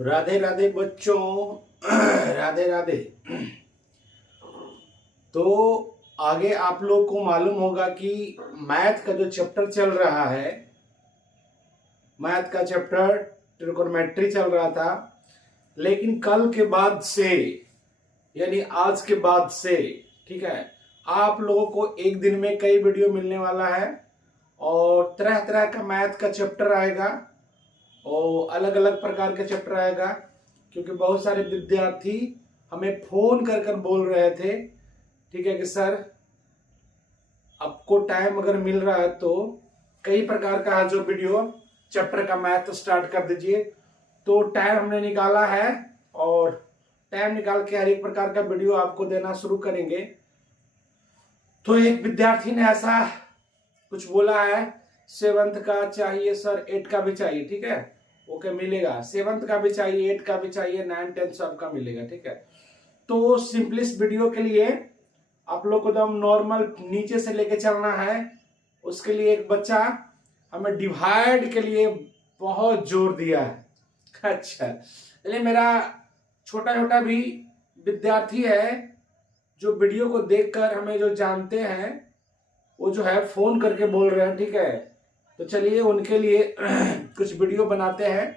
राधे राधे बच्चों। राधे राधे। तो आगे आप लोग को मालूम होगा कि मैथ का जो चैप्टर चल रहा है, मैथ का चैप्टर ट्रिगोनोमेट्री चल रहा था, लेकिन कल के बाद से यानी आज के बाद से, ठीक है, आप लोगों को एक दिन में कई वीडियो मिलने वाला है और तरह तरह का मैथ का चैप्टर आएगा और अलग अलग प्रकार के चैप्टर आएगा। क्योंकि बहुत सारे विद्यार्थी हमें फोन कर कर बोल रहे थे, ठीक है, कि सर आपको टाइम अगर मिल रहा है तो कई प्रकार का जो वीडियो चैप्टर का मैथ स्टार्ट कर दीजिए। तो टाइम हमने निकाला है और टाइम निकाल के हर एक प्रकार का वीडियो आपको देना शुरू करेंगे। तो एक विद्यार्थी ने ऐसा कुछ बोला है, 7th का चाहिए सर, 8 का भी चाहिए, ठीक है, ओके मिलेगा। 7th का भी चाहिए, 8 का भी चाहिए, 9, 10 सबका मिलेगा, ठीक है। तो सिंपलेस्ट वीडियो के लिए आप लोग को एकदम नॉर्मल नीचे से लेके चलना है। उसके लिए एक बच्चा हमें डिवाइड के लिए बहुत जोर दिया है। अच्छा, चलिए, मेरा छोटा छोटा भी विद्यार्थी है जो वीडियो को देखकर हमें जो जानते हैं, वो जो है फोन करके बोल रहे हैं, ठीक है। तो चलिए उनके लिए कुछ वीडियो बनाते हैं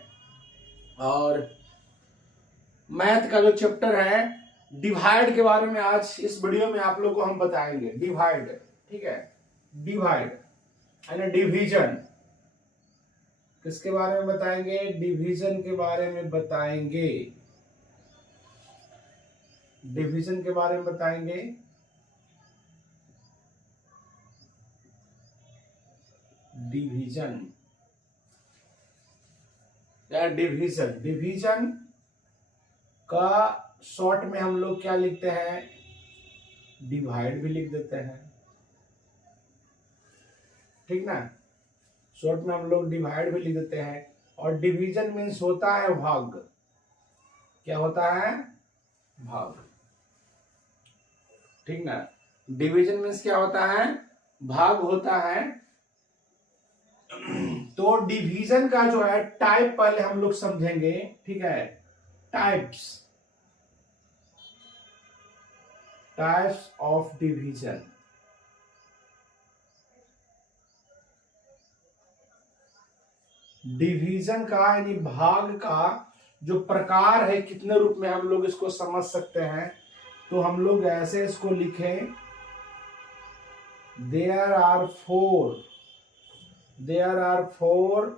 और मैथ का जो चैप्टर है डिवाइड के बारे में आज इस वीडियो में आप लोग को हम बताएंगे। डिवाइड, ठीक है, डिवाइड यानी डिवीजन। किसके बारे में बताएंगे? डिवीजन के बारे में बताएंगे। डिवीजन के बारे में बताएंगे। डिवीजन या डिवीजन, डिवीजन का शॉर्ट में हम लोग क्या लिखते हैं? डिवाइड भी लिख देते हैं, ठीक ना। शॉर्ट में हम लोग डिवाइड भी लिख देते हैं। और डिवीजन मीन्स होता है भाग। क्या होता है? भाग, ठीक ना। डिवीजन मीन्स क्या होता है? भाग होता है। तो डिवीजन का जो है टाइप पहले हम लोग समझेंगे, ठीक है। Types, types of division. Division का यानी भाग का जो प्रकार है, कितने रूप में हम लोग इसको समझ सकते हैं। तो हम लोग ऐसे इसको लिखें, there are four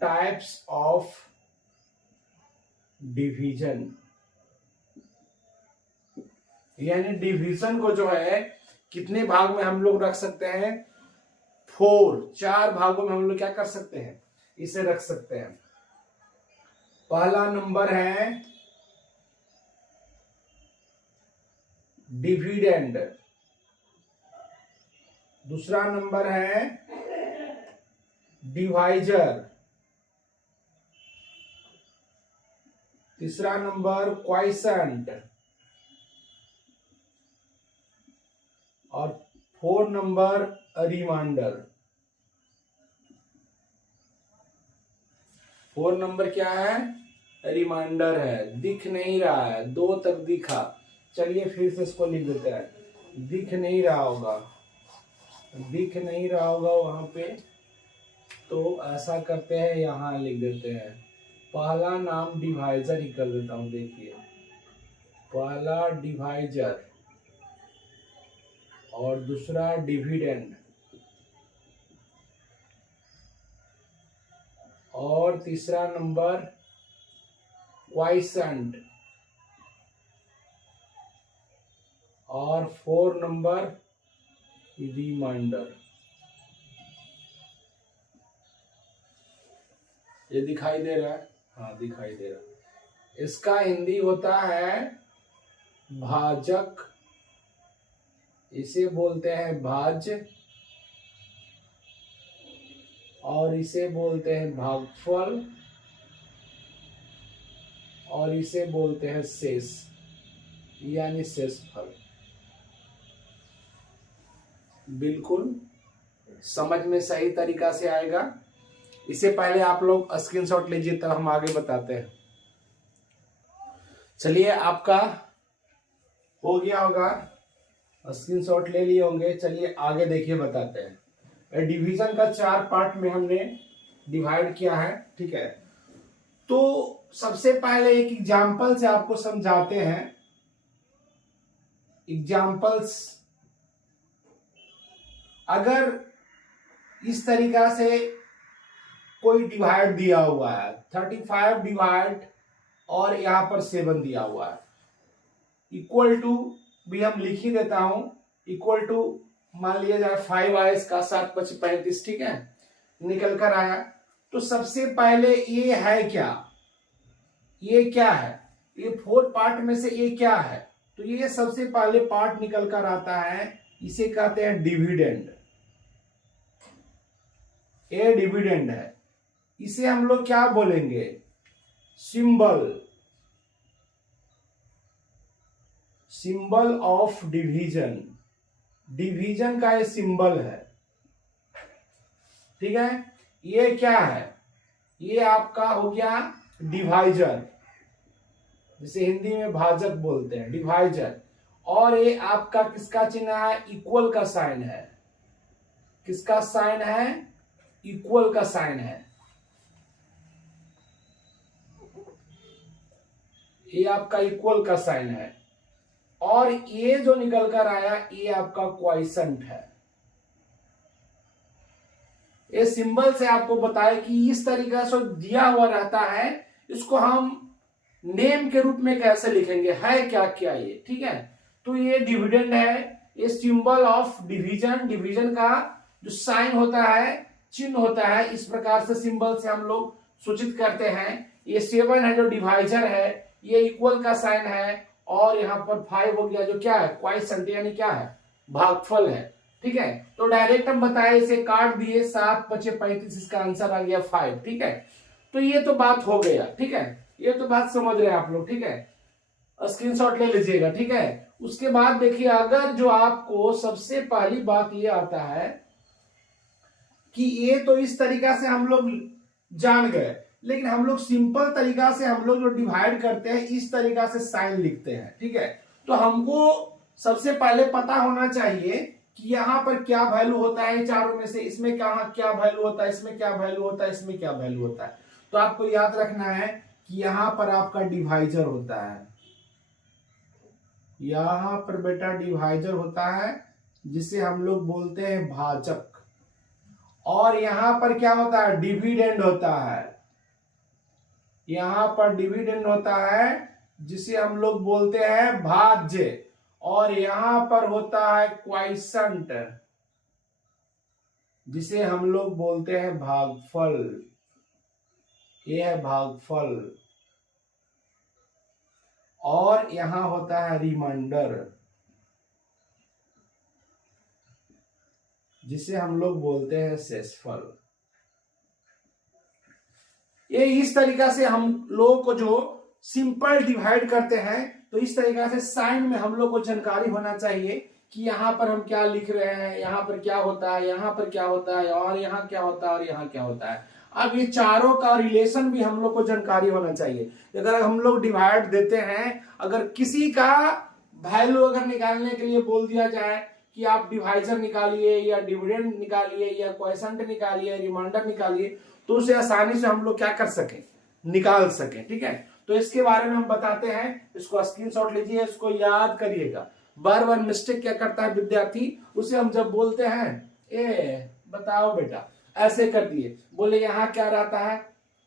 types of division. यानी डिवीजन को जो है कितने भाग में हम लोग रख सकते हैं? 4 भागों में हम लोग क्या कर सकते हैं? इसे रख सकते हैं। पहला नंबर है डिविडेंड, दूसरा नंबर है डिवाइजर, तीसरा नंबर क्वाइसेंट और 4 नंबर रिमाइंडर। 4 नंबर क्या है? रिमाइंडर है। दिख नहीं रहा है, 2 तक दिखा। चलिए फिर से इसको लिख देते हैं। दिख नहीं रहा होगा, दिख नहीं रहा होगा वहां पे, तो ऐसा करते हैं, यहां लिख देते हैं। पहला नाम डिवाइजर ही कर देता हूं। देखिए, पहला डिवाइजर और दूसरा डिविडेंड और तीसरा नंबर क्वाइसेंट और 4 नंबर रिमाइंडर। ये दिखाई दे रहा है? हाँ, दिखाई दे रहा है। इसका हिंदी होता है भाजक, इसे बोलते हैं भाज्य, और इसे बोलते हैं भागफल, और इसे बोलते हैं शेष यानी शेषफल। बिल्कुल समझ में सही तरीका से आएगा। इससे पहले आप लोग स्क्रीनशॉट लीजिए, तब हम आगे बताते हैं। चलिए, आपका हो गया होगा, स्क्रीनशॉट ले लिए होंगे। चलिए आगे देखिए, बताते हैं। डिवीजन का 4 पार्ट में हमने डिवाइड किया है, ठीक है। तो सबसे पहले एक एग्जाम्पल से आपको समझाते हैं। एग्जाम्पल्स, अगर इस तरीका से कोई डिवाइड दिया हुआ है, 35 डिवाइड और यहां पर 7 दिया हुआ है, इक्वल टू भी हम लिख ही देता हूं, इक्वल टू मान लिया जाए 5 आया इसका, 7 5 35, ठीक है, निकल कर आया। तो सबसे पहले ये है क्या, ये क्या है, ये 4 पार्ट में से ये क्या है, तो ये सबसे पहले पार्ट निकल कर आता है, इसे कहते हैं डिविडेंड। ये डिविडेंड है, इसे हम लोग क्या बोलेंगे, symbol, symbol of division. Division का ये सिंबल है, ठीक है। ये क्या है, ये आपका हो गया डिवाइजर, जिसे हिंदी में भाजक बोलते हैं, डिवाइजर। और ये आपका किसका चिन्ह है, इक्वल का साइन है। किसका साइन है, इक्वल का साइन है। ये आपका इक्वल का साइन है। और ये जो निकल कर आया, ये आपका क्वाइसेंट है। ये सिंबल से आपको बताया कि इस तरीका से दिया हुआ रहता है, इसको हम नेम के रूप में कैसे लिखेंगे, है क्या क्या ये, ठीक है। तो ये डिविडेंड है, ये सिंबल ऑफ डिवीजन। डिवीजन का जो साइन होता है, चिन्ह होता है, इस प्रकार से सिंबल से हम लोग सूचित करते हैं। ये 7 है जो डिवाइजर है, ये इक्वल का साइन है, और यहाँ पर 5 हो गया जो क्या है, क्वाइसेंट, यानी क्या है, भागफल है, ठीक है। तो डायरेक्ट हम बताए, इसे काट दिए, 7 5 35, इसका आंसर आ गया 5, ठीक है। तो ये तो बात हो गया, ठीक है, ये तो बात समझ रहे हैं आप लोग, ठीक है। स्क्रीनशॉट ले लीजिएगा, ठीक है। उसके बाद देखिए, अगर जो आपको सबसे पहली बात ये आता है कि ये तो इस तरीका से हम लोग जान गए, लेकिन हम लोग सिंपल तरीका से हम लोग जो डिवाइड करते हैं, इस तरीका से साइन लिखते हैं, ठीक है। तो हमको सबसे पहले पता होना चाहिए कि यहाँ पर क्या वैल्यू होता है चारों में से, इसमें क्या वैल्यू होता है, इसमें क्या वैल्यू होता है, इसमें क्या वैल्यू होता है। तो आपको याद रखना है कि यहाँ पर आपका डिवाइजर होता है, यहाँ पर बेटा डिवाइजर होता है, जिसे हम लोग बोलते हैं भाजक। और यहाँ पर क्या होता है, डिविडेंड होता है, यहाँ पर डिविडेंड होता है, जिसे हम लोग बोलते हैं भाज्य। और यहां पर होता है क्वाइसेंट, जिसे हम लोग बोलते हैं भागफल। ये है भागफल। और यहां होता है रिमाइंडर, जिसे हम लोग बोलते हैं शेषफल। ये इस तरीका से हम लोगों को जो सिंपल डिवाइड करते हैं, तो इस तरीका से साइन में हम लोग को जानकारी होना चाहिए कि यहाँ पर हम क्या लिख रहे हैं, यहाँ पर क्या होता है, यहाँ पर क्या होता है, और यहाँ क्या होता है, और यहाँ क्या होता है। अब ये चारों का रिलेशन भी हम लोग को जानकारी होना चाहिए। अगर हम लोग डिवाइड देते हैं, अगर किसी का वैल्यू अगर निकालने के लिए बोल दिया जाए कि आप डिवाइजर निकालिए, या डिविडेंड निकालिए, या क्वोशिएंट निकालिए, रिमाइंडर निकालिए, तो उसे आसानी से हम लोग क्या कर सके, निकाल सके, ठीक है। तो इसके बारे में हम बताते हैं, इसको स्क्रीनशॉट लीजिए, इसको याद करिएगा। बार बार मिस्टेक क्या करता है विद्यार्थी, उसे हम जब बोलते हैं, ए बताओ बेटा, ऐसे कर दिए, बोले यहाँ क्या रहता है,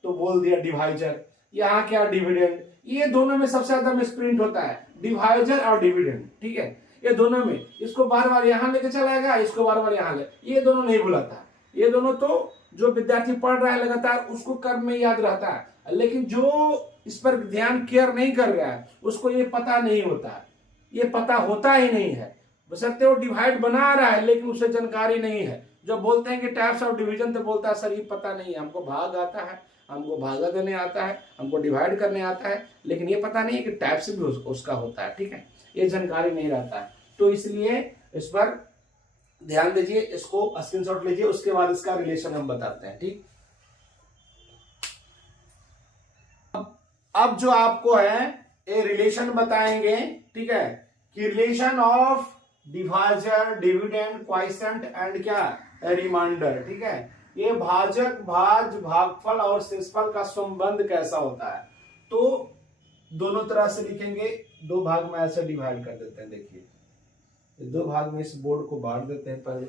तो बोल दिया डिवाइजर, यहाँ क्या डिविडेंड। ये दोनों में सबसे ज्यादा मिसप्रिंट होता है, डिवाइजर और डिविडेंड, ठीक है। ये दोनों में, इसको बार बार यहाँ लेके चलाएगा, इसको बार बार यहाँ ले, ये दोनों नहीं भुलाता। ये दोनों तो जो विद्यार्थी पढ़ रहा है लगातार, उसको कर्म में याद रहता है, लेकिन जो इस पर ध्यान केयर नहीं कर रहा है, उसको ये पता नहीं होता है, ये पता होता ही नहीं है। बशर्ते वो डिवाइड बना रहा है, लेकिन उसे जानकारी नहीं है। जो बोलते हैं कि टाइप्स ऑफ डिवीजन, तो बोलता है सर ये पता नहीं है, हमको भाग आता है, हमको भागा देने आता है, हमको डिवाइड करने आता है, लेकिन ये पता नहीं है कि टाइप्स भी उसका होता है, ठीक है। ये जानकारी नहीं रहता है, तो इसलिए इस पर ध्यान दीजिए, इसको स्क्रीनशॉट लीजिए, उसके बाद इसका रिलेशन हम बताते हैं, ठीक। अब जो आपको है ये रिलेशन बताएंगे, ठीक है, कि relation of divisor, dividend, quiescent and क्या, रिमाइंडर, ठीक है। ये भाजक, भाज्य, भागफल और शेषफल का संबंध कैसा होता है, तो दोनों तरह से लिखेंगे। दो भाग में ऐसे डिवाइड कर देते हैं, देखिए दो भाग में इस बोर्ड को बांट देते हैं पहले,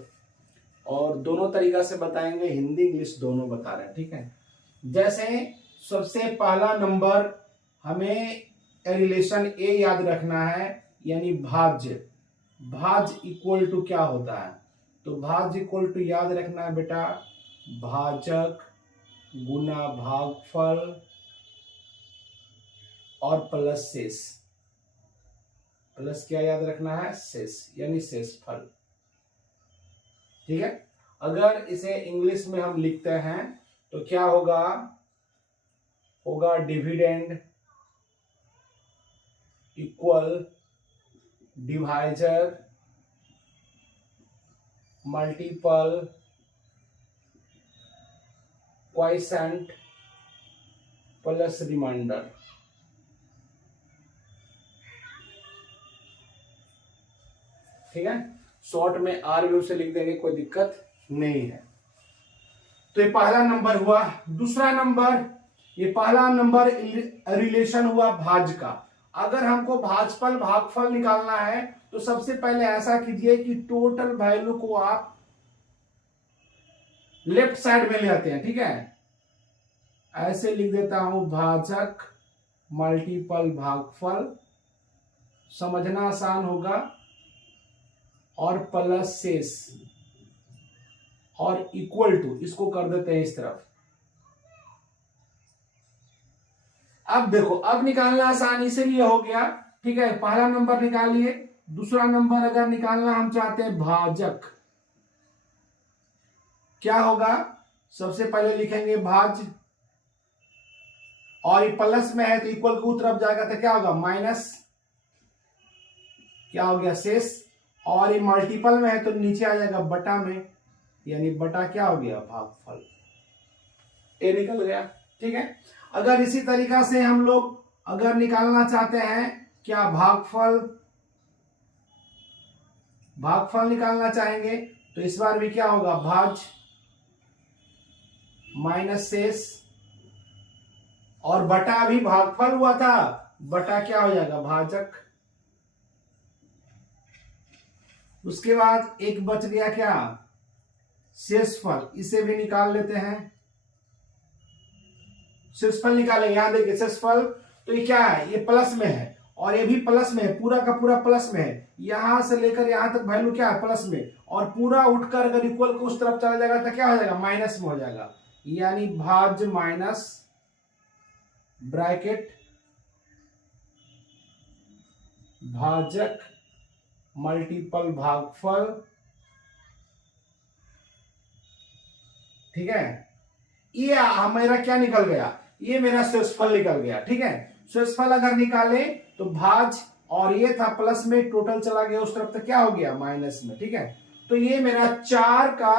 और दोनों तरीका से बताएंगे, हिंदी इंग्लिश दोनों बता रहे हैं, ठीक है। जैसे सबसे पहला नंबर हमें रिलेशन ए याद रखना है, यानी भाज्य। भाज्य इक्वल टू क्या होता है, तो भाज्य इक्वल टू याद रखना है बेटा, भाजक गुना भागफल और प्लस शेष। प्लस क्या याद रखना है, शेष, यानी शेषफल, ठीक है। अगर इसे इंग्लिश में हम लिखते हैं तो क्या होगा, होगा dividend equal divisor multiple quotient plus remainder. ठीक है, शॉर्ट में आर व्यू से लिख देंगे, कोई दिक्कत नहीं है। तो ये पहला नंबर हुआ। दूसरा नंबर, ये पहला नंबर रिलेशन हुआ भाज्य का। अगर हमको भाजफल भागफल निकालना है तो सबसे पहले ऐसा कीजिए कि टोटल वैल्यू को आप लेफ्ट साइड में ले आते हैं, ठीक है। ऐसे लिख देता हूं, भाजक मल्टीपल भागफल, समझना आसान होगा, और प्लस शेष, और इक्वल टू, इसको कर देते हैं इस तरफ। अब देखो, अब निकालना आसान इसीलिए हो गया, ठीक है। पहला नंबर निकालिए। दूसरा नंबर अगर निकालना हम चाहते हैं भाजक, क्या होगा, सबसे पहले लिखेंगे भाज्य, और ये प्लस में है तो इक्वल के तरफ जाएगा तो क्या होगा, माइनस, क्या हो गया, शेष, और ये मल्टीपल में है तो नीचे आ जाएगा बटा में, यानी बटा क्या हो गया, भागफल। ए निकल गया, ठीक है। अगर इसी तरीका से हम लोग अगर निकालना चाहते हैं क्या, भागफल, भागफल निकालना चाहेंगे तो इस बार भी क्या होगा, भाज्य माइनस शेष, और बटा भी भागफल हुआ था, बटा क्या हो जाएगा, भाजक। उसके बाद एक बच गया क्या, शेषफल, इसे भी निकाल लेते हैं। शेषफल निकालेंगे, यहां देखिए शेषफल, तो ये क्या है, ये प्लस में है और ये भी प्लस में है, पूरा का पूरा प्लस में है, यहां से लेकर यहां तक वैल्यू क्या है, प्लस में, और पूरा उठकर अगर इक्वल को उस तरफ चला जाएगा तो क्या हो जाएगा, माइनस में हो जाएगा, यानी भाज्य माइनस ब्रैकेट भाजक मल्टीपल भागफल, ठीक है। ये मेरा क्या निकल गया, ये मेरा शेषफल निकल गया, ठीक है। शेषफल अगर निकाले तो भाज, और ये था प्लस में, टोटल चला गया उस तरफ तो क्या हो गया, माइनस में, ठीक है। तो ये मेरा चार का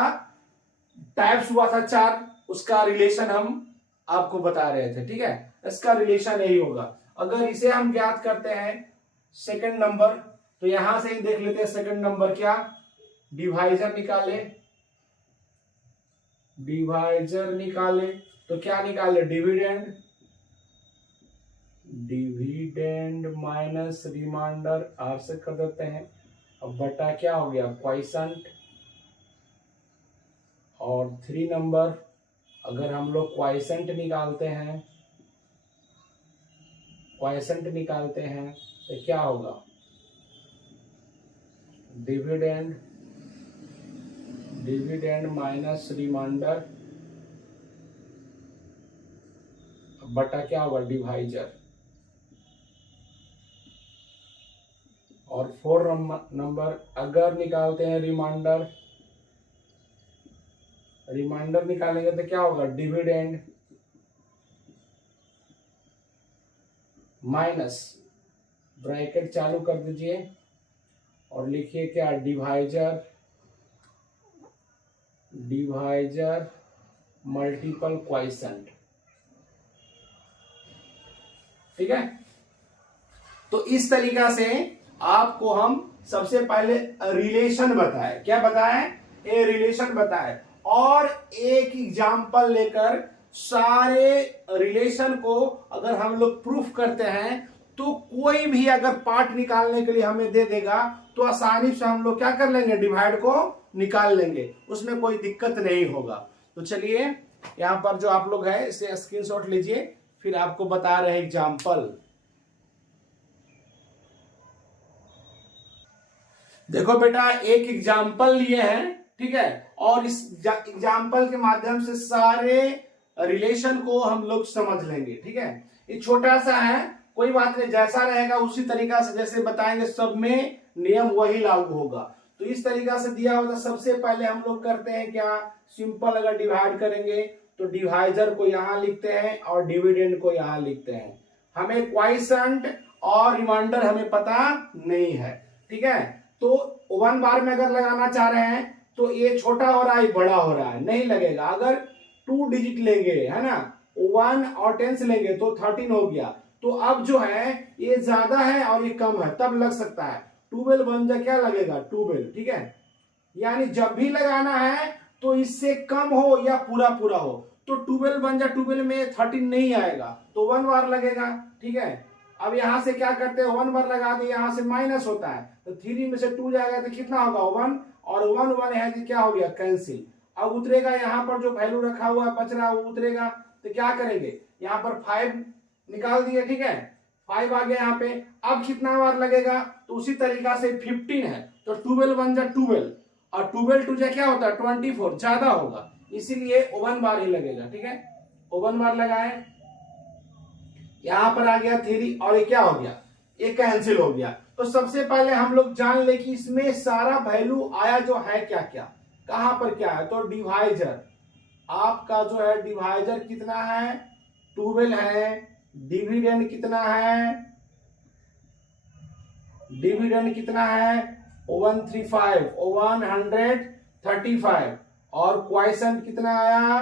टाइप्स हुआ था, चार, उसका रिलेशन हम आपको बता रहे थे, ठीक है। इसका रिलेशन यही होगा। अगर इसे हम ज्ञात करते हैं सेकंड नंबर, तो यहां से ही देख लेते हैं सेकंड नंबर क्या, डिवाइजर निकाले, डिवाइजर निकाले तो क्या निकाले, dividend, dividend minus remainder, R से कर देते हैं। अब बटा क्या हो गया, क्वाइसेंट, और थ्री नंबर अगर हम लोग क्वाइसेंट निकालते हैं, क्वाइसेंट निकालते हैं तो क्या होगा, डिविडेंड, डिविडेंड माइनस रिमाइंडर, बटा क्या होगा, डिवाइजर। और फोर नंबर अगर निकालते हैं रिमाइंडर, रिमाइंडर निकालेंगे तो क्या होगा, डिविडेंड माइनस, ब्रैकेट चालू कर दीजिए और लिखिए क्या, डिवाइजर, डिवाइजर मल्टीपल क्वाइसेंट। ठीक है। तो इस तरीका से आपको हम सबसे पहले रिलेशन बताए, क्या बताए, ए रिलेशन बताए, और एक एग्जाम्पल लेकर सारे रिलेशन को अगर हम लोग प्रूफ करते हैं तो कोई भी अगर पार्ट निकालने के लिए हमें दे देगा तो आसानी से हम लोग क्या कर लेंगे, डिवाइड को निकाल लेंगे, उसमें कोई दिक्कत नहीं होगा। तो चलिए यहां पर जो आप लोग है इसे स्क्रीनशॉट लीजिए, फिर आपको बता रहे एग्जाम्पल। देखो बेटा एक एग्जाम्पल लिए हैं, ठीक है, और इस एग्जाम्पल के माध्यम से सारे रिलेशन को हम लोग समझ लेंगे, ठीक है। ये छोटा सा है, कोई बात नहीं, जैसा रहेगा उसी तरीका से जैसे बताएंगे सब में नियम वही लागू होगा। तो इस तरीका से दिया होता, सबसे पहले हम लोग करते हैं क्या, सिंपल अगर डिवाइड करेंगे तो डिवाइजर को यहां लिखते हैं और डिविडेंड को यहां लिखते हैं। हमें क्वाइसेंट और रिमाइंडर हमें पता नहीं है, ठीक है। तो 1 बार में अगर लगाना चाह रहे हैं तो ये छोटा हो रहा है, बड़ा हो रहा है, नहीं लगेगा। अगर 2 डिजिट लेंगे, है ना, 1 और 10 लेंगे तो 13 हो गया। तो अब जो है ये ज्यादा है और ये कम है, तब लग सकता है। 12 बन जा क्या लगेगा, 12, ठीक है। यानी जब भी लगाना है तो इससे कम हो या पूरा पूरा हो, तो 12 बन जा, 12 में 13 नहीं आएगा तो 1 बार लगेगा, ठीक है। अब यहां से क्या करते हैं, 1 बार लगा दिए, यहां से माइनस होता है तो 3 में से 2 जाएगा तो कितना होगा, 1, और 1 1 है तो क्या हो गया, कैंसिल। अब उतरेगा, यहाँ पर जो वैल्यू रखा हुआ है बच रहा है वो उतरेगा, तो क्या करेंगे, यहाँ पर 5 निकाल दिए, ठीक है, 5 आ गया यहाँ पे। अब कितना बार लगेगा, तो उसी तरीका से 15 है तो 12 बन जा 12, और 12 2 जा क्या होता है 24, ज्यादा होगा, इसीलिए 1 बार ही लगेगा, ठीक है। 1 बार लगाए, यहां पर आ गया 3 और ये क्या हो गया, ये कैंसिल हो गया। तो सबसे पहले हम लोग जान ले कि इसमें सारा वैल्यू आया जो है क्या क्या, कहां पर क्या है, तो डिवाइजर आपका जो है डिवाइजर कितना है, 12 है। डिविडेंड कितना है, डिविडेंड कितना है 135, 135, और क्वाइसेंट कितना आया,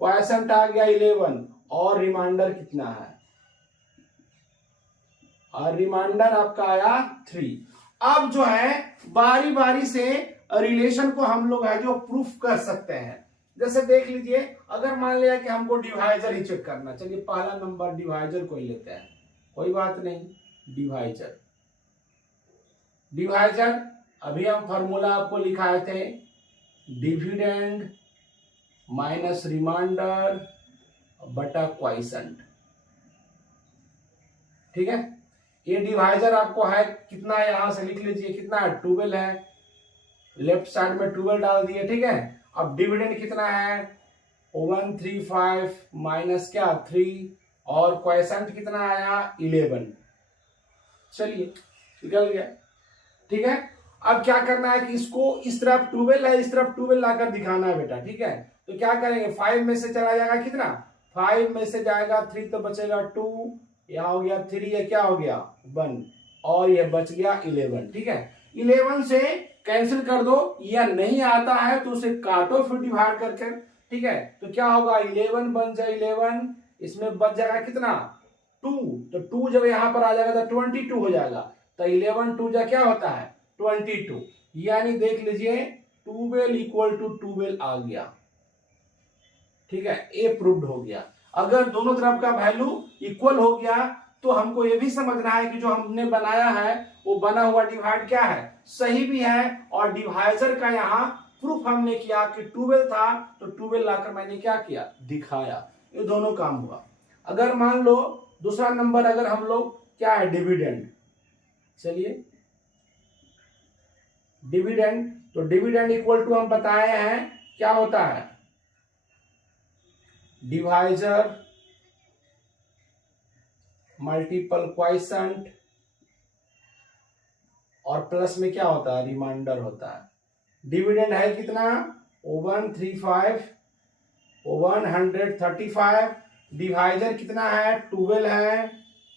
क्वाइसेंट आ गया 11, और रिमाइंडर कितना है, और रिमाइंडर आपका आया 3। अब जो है बारी बारी से रिलेशन को हम लोग है जो प्रूफ कर सकते हैं। जैसे देख लीजिए, अगर मान लिया कि हमको डिवाइजर ही चेक करना, चलिए पहला नंबर डिवाइजर को ही लेते हैं, कोई बात नहीं। डिवाइजर, डिवाइजर अभी हम फॉर्मूला आपको लिखाए थे, डिविडेंड माइनस रिमाइंडर बटा क्वाइसेंट, ठीक है। ये डिवाइजर आपको है कितना है, यहां से लिख लीजिए कितना है, 12 है, लेफ्ट साइड में 12 डाल दिए, ठीक है। अब डिविडेंड कितना है 135 माइनस क्या 3, और क्वाइसेंट कितना आया 11, चलिए निकल गया, ठीक है। अब क्या करना है कि इसको इस तरफ 12 है, इस तरफ 12 लाकर दिखाना है बेटा, ठीक है। तो क्या करेंगे, 5 में से चला जाएगा कितना, 5 में से जाएगा 3 तो बचेगा 2, यहाँ हो गया 3, ये क्या हो गया 1, और ये बच गया 11, ठीक है। 11 से कैंसिल कर दो, या नहीं आता है तो उसे काटो फिर डिवाइड करके, ठीक है। तो क्या होगा 11 बन जाए 11, इसमें बच जाएगा कितना 2, तो 2 जब यहां पर आ जाएगा तो 22 हो जाएगा, तो 11 2 जा क्या होता है 22, यानी देख लीजिए 12 इक्वल टू 12 आ गया, ठीक है। ए प्रूव्ड हो गया। अगर दोनों तरफ का वैल्यू इक्वल हो गया तो हमको ये भी समझना है कि जो हमने बनाया है वो बना हुआ डिवाइड क्या है, सही भी है, और डिवाइजर का यहाँ प्रूफ हमने किया कि 12 था तो 12 लाकर मैंने क्या किया, दिखाया, ये दोनों काम हुआ। अगर मान लो दूसरा नंबर अगर हम लोग क्या है डिविडेंड, चलिए डिविडेंड, तो डिविडेंड इक्वल टू हम बताए हैं क्या होता है, डिवाइजर मल्टीपल क्वाइसेंट, और प्लस में क्या होता है रिमाइंडर होता है। डिविडेंड है कितना 135, 135, डिवाइजर कितना है 12 है,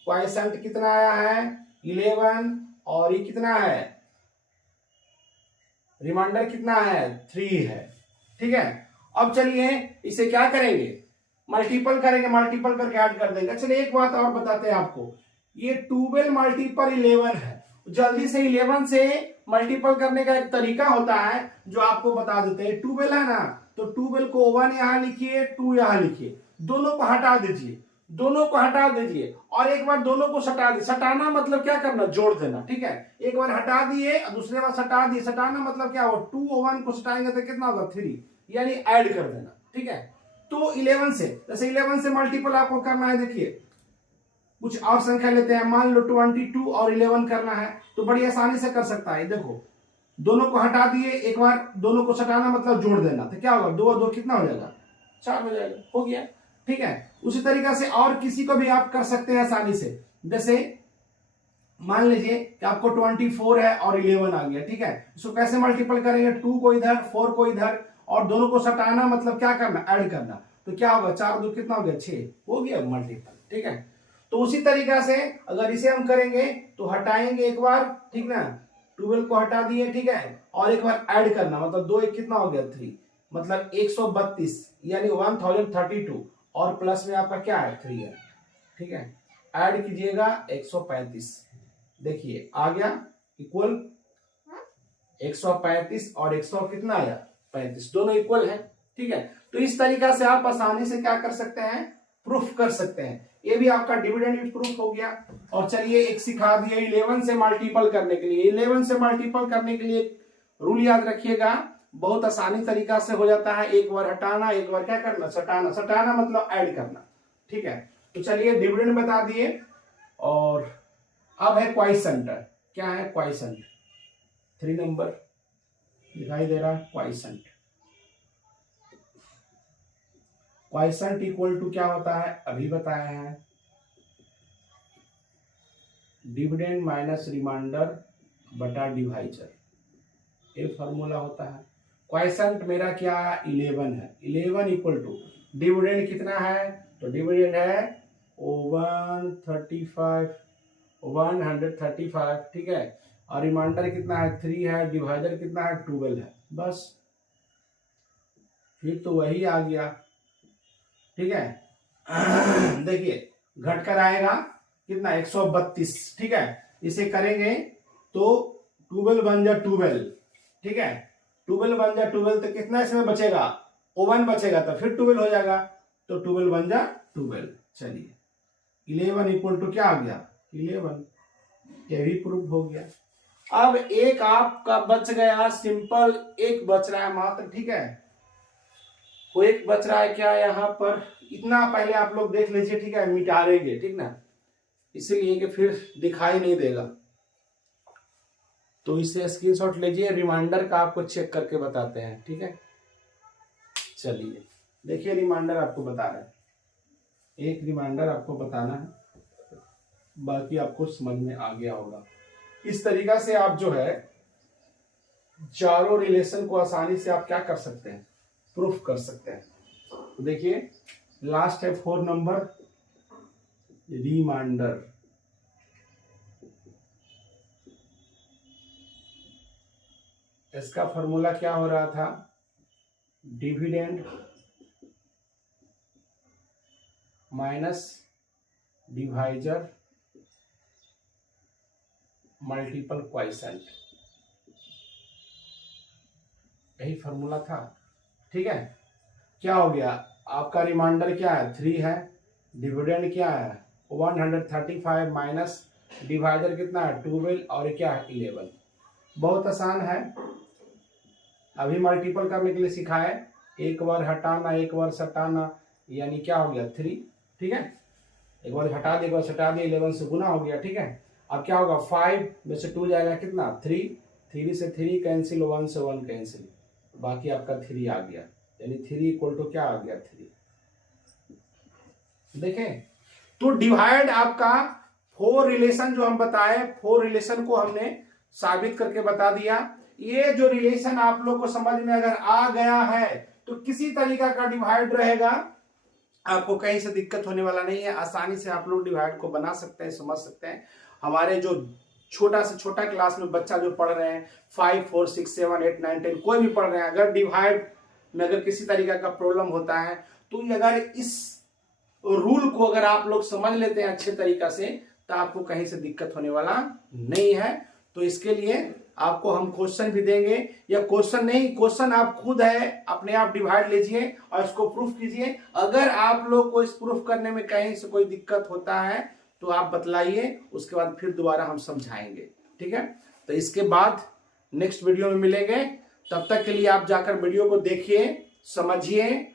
क्वाइसेंट कितना आया है 11, और ये कितना है रिमाइंडर कितना है 3 है, ठीक है। अब चलिए इसे क्या करेंगे, मल्टीपल करेंगे, मल्टीपल करके ऐड कर देंगे। चलिए एक बात और बताते हैं आपको, ये 12 मल्टीपल 11 है, जल्दी से 11 से मल्टीपल करने का एक तरीका होता है जो आपको बता देते हैं। 12 है ना, तो 12 को 1 यहां लिखिए, 2 यहां लिखिए, दोनों को हटा दीजिए, दोनों को हटा दीजिए और एक बार दोनों को सटा दीजिए। सटाना मतलब क्या करना, जोड़ देना, ठीक है। एक बार हटा दिए और दूसरे बार सटा दिए। सटाना मतलब क्या हो, 2 और 1 को सटाएंगे तो कितना होगा 3, यानी ऐड कर देना, ठीक है। तो 11 से, जैसे 11 से मल्टीपल आपको करना है, देखिए कुछ और संख्या लेते हैं, मान लो 22 और 11 करना है तो बड़ी आसानी से कर सकता है। देखो दोनों को हटा दिए, एक बार दोनों को सटाना मतलब जोड़ देना, तो क्या होगा 2 और 2 कितना हो जाएगा, 4 हो जाएगा, हो गया, ठीक है। उसी तरीका से और किसी को भी आप कर सकते हैं आसानी से। जैसे मान लीजिए कि आपको 24 है और 11 आ गया, ठीक है। इसको कैसे मल्टीपल करेंगे, 2 को इधर 4 को इधर और दोनों को सटाना मतलब क्या करना, ऐड करना, तो क्या होगा 4 2 कितना हो गया 6, हो गया मल्टीपल, ठीक है। तो उसी तरीका से अगर इसे हम करेंगे तो हटाएंगे एक बार, ठीक ना, 12 को हटा दिए, ठीक है, और एक बार ऐड करना मतलब 2 1 कितना हो गया 3, मतलब 132 यानी 1032 और प्लस में आपका क्या है 3 है, ठीक है। ऐड कीजिएगा 135, देखिए आ गया इक्वल 135 और 100 कितना आया 35, दोनों इक्वल है, ठीक है। तो इस तरीका से आप आसानी से क्या कर सकते हैं, प्रूफ कर सकते हैं। ये भी आपका डिविडेंड प्रूफ हो गया। और चलिए एक सिखा दिए 11 से मल्टीपल करने के लिए। 11 से मल्टीपल करने के लिए रूल याद रखिएगा, बहुत आसानी तरीका से हो जाता है। एक बार हटाना, एक बार क्या करना, सटाना। सटाना मतलब ऐड करना, ठीक है। तो चलिए डिविडेंड बता दिए और अब है क्वाइसेंट। क्या है क्वाइसेंट, 3 नंबर दिखाई दे रहा है, क्वाइसेंट। क्वाइसेंट इक्वल टू क्या होता है, अभी बताया है, डिविडेंड माइनस रिमाइंडर बटा डिवाइजर, ये फॉर्मूला होता है। क्वाइसेंट मेरा क्या है 11 है, 11 इक्वल टू डिविडेंड कितना है, तो डिविडेंड है 135, ठीक है, और रिमाइंडर कितना है 3 है, डिवाइजर कितना है 12 है, बस फिर तो वही आ गया, ठीक है। देखिए घटकर आएगा कितना 132, ठीक है। इसे करेंगे तो 12 बन जा 12, ठीक है, 12 बन जा 12 तो कितना इसमें बचेगा, 1 बचेगा तो फिर 12 हो जाएगा, तो 12 बन जा 12। चलिए 11 इक्वल टू क्या आ गया 11, ये भी प्रूफ हो गया। अब एक आपका बच गया सिंपल, एक बच रहा है मात्र, ठीक है। वो एक बच रहा है क्या यहाँ पर, इतना पहले आप लोग देख लीजिए, ठीक है, मिटा देंगे, ठीक ना, इसलिए कि फिर दिखाई नहीं देगा। तो इसे स्क्रीनशॉट लीजिए, रिमाइंडर का आपको चेक करके बताते हैं, ठीक है। चलिए देखिए रिमाइंडर आपको बता रहे हैं, एक रिमाइंडर आपको बताना है, बाकी आपको समझ में आ गया होगा। इस तरीका से आप जो है चारों रिलेशन को आसानी से आप क्या कर सकते हैं, प्रूफ कर सकते हैं। तो देखिए लास्ट है 4 नंबर, रिमाइंडर। इसका फॉर्मूला क्या हो रहा था, dividend minus divisor multiple quiescent, यही फॉर्मूला था, ठीक है। क्या हो गया आपका, रिमाइंडर क्या है 3 है, डिविडेंड क्या है 135 माइनस डिवाइजर कितना है 12 और क्या है 11। बहुत आसान है, अभी मल्टीपल करने के लिए सिखाए, एक बार हटाना एक बार सटाना, यानी क्या हो गया 3, ठीक है। एक बार हटा दिया एक बार सटा दिया, 11 से गुना हो गया, ठीक है। अब क्या होगा 5 में से 2 जाएगा कितना 3, 3 से 3 कैंसिल, 1 से 1 कैंसिल, बाकी आपका 3 आ गया, यानी 3 इक्वल टू क्या आ गया 3। देखें तो डिवाइड आपका 4 रिलेशन जो हम बताए, 4 रिलेशन को हमने साबित करके बता दिया। ये जो रिलेशन आप लोग को समझ में अगर आ गया है तो किसी तरीका का डिवाइड रहेगा, आपको कहीं से दिक्कत होने वाला नहीं है, आसानी से आप लोग डिवाइड को बना सकते हैं, समझ सकते हैं। हमारे जो छोटा से छोटा क्लास में बच्चा जो पढ़ रहे हैं 5 4 6 7 8 9 10 कोई भी पढ़ रहे हैं, अगर डिवाइड में अगर किसी तरीका का प्रॉब्लम होता है तो अगर इस रूल को अगर आप लोग समझ लेते हैं अच्छे तरीका से तो आपको कहीं से दिक्कत होने वाला नहीं है। तो इसके लिए आपको हम क्वेश्चन भी देंगे, या क्वेश्चन नहीं, क्वेश्चन आप खुद है अपने आप डिवाइड लीजिए और इसको प्रूफ कीजिए। अगर आप लोग को इस प्रूफ करने में कहीं से कोई दिक्कत होता है तो आप बतलाइए, उसके बाद फिर दोबारा हम समझाएंगे। ठीक है, तो इसके बाद नेक्स्ट वीडियो में मिलेंगे। तब तक के लिए आप जाकर वीडियो को देखिए, समझिए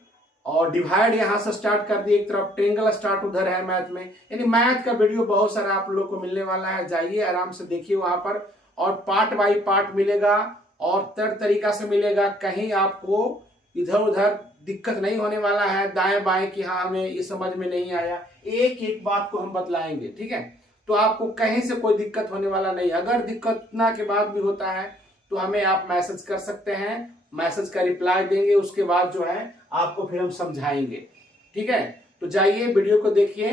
और डिवाइड यहां से स्टार्ट कर दिए, एक तरफ ट्रेंगल स्टार्ट उधर है मैथ में, यानी मैथ का वीडियो बहुत सारा आप लोग को मिलने वाला है। जाइए आराम से देखिए वहां पर, और पार्ट बाय पार्ट मिलेगा और तर तरीका से मिलेगा। कहीं आपको इधर उधर दिक्कत नहीं होने वाला है दाएं बाएं कि हाँ हमें ये समझ में नहीं आया, एक एक बात को हम बतलाएंगे। ठीक है, तो आपको कहीं से कोई दिक्कत होने वाला नहीं। अगर दिक्कत ना के बाद भी होता है तो हमें आप मैसेज कर सकते हैं, मैसेज का रिप्लाई देंगे, उसके बाद जो है आपको फिर हम समझाएंगे। ठीक है, तो जाइए वीडियो को देखिए,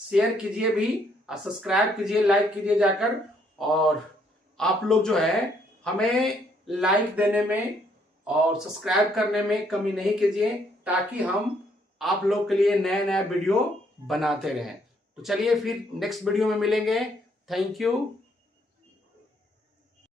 शेयर कीजिए भी और सब्सक्राइब कीजिए, लाइक कीजिए जाकर। और आप लोग जो है हमें लाइक देने में और सब्सक्राइब करने में कमी नहीं कीजिए, ताकि हम आप लोग के लिए नया नया वीडियो बनाते रहें। तो चलिए फिर नेक्स्ट वीडियो में मिलेंगे। Thank you.